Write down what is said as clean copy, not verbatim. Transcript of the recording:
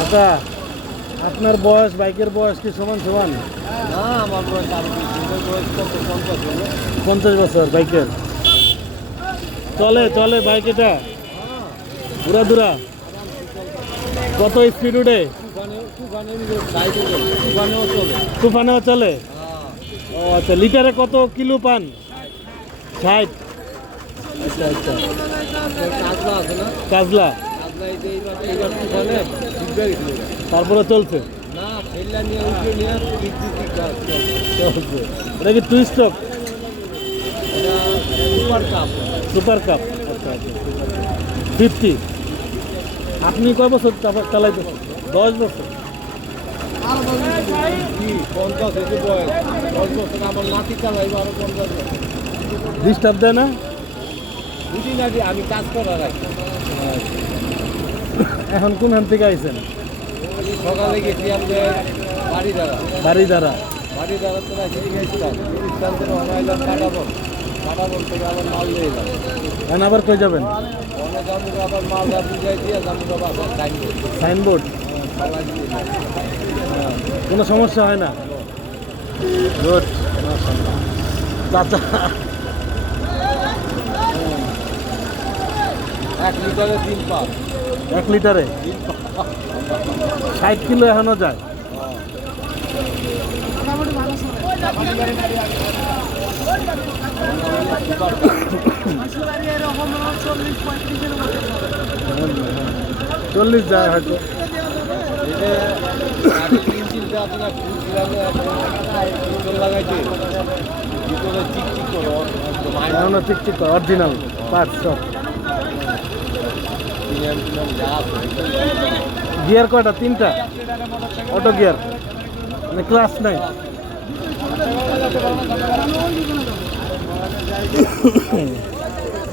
আচ্ছা, আপনার বয়স, বাইকের বয়স কি সমান সমান? না, আমার বয়স আরো বেশি। বয়স কত? 50 হলো। 50 বছর বাইকের। চলে চলে বাইক এটা ঘুরা দুরা? কত স্পিড উঠে? তুফানেও চলে? ও আচ্ছা, লিটারে কত কিলো পান? 60? আচ্ছা আচ্ছা। কাজলা তারপরে চলছে? চলছে। এটা কি টু স্ট্রোক? Super cup. আচ্ছা আচ্ছা। 50। আপনি কয় বছর চালাইতে? 10 বছর। ডিস্টার্ব দেয় না? আমি কাজ করার আগে এখন কোনখান থেকে আইছেন? সকালে গেছি আমাদের বাড়ি দ্বারা বাড়ি দ্বারা। তো গেছিলাম স্থান থেকে অনাইলাম কাটাবন থেকে আবার মাল নিয়ে এলাম। এখন আবার কই যাবেন? অনেক জামুক আবার মাল বুঝাই দিয়ে জামুক আবার সাইনবোর্ড। কোনো সমস্যা হয় না? গুড। চাচা 1 লিটারে 3 পাক। 1 লিটারে 60 কিলো এখনো যায়? চল্লিশ যায় হয়তো। এখনো চিকচিক করে অরিজিনাল পার্টস সব। গিয়ার কয়টা? 3টা? অটো গিয়ার মানে ক্লাস নাই?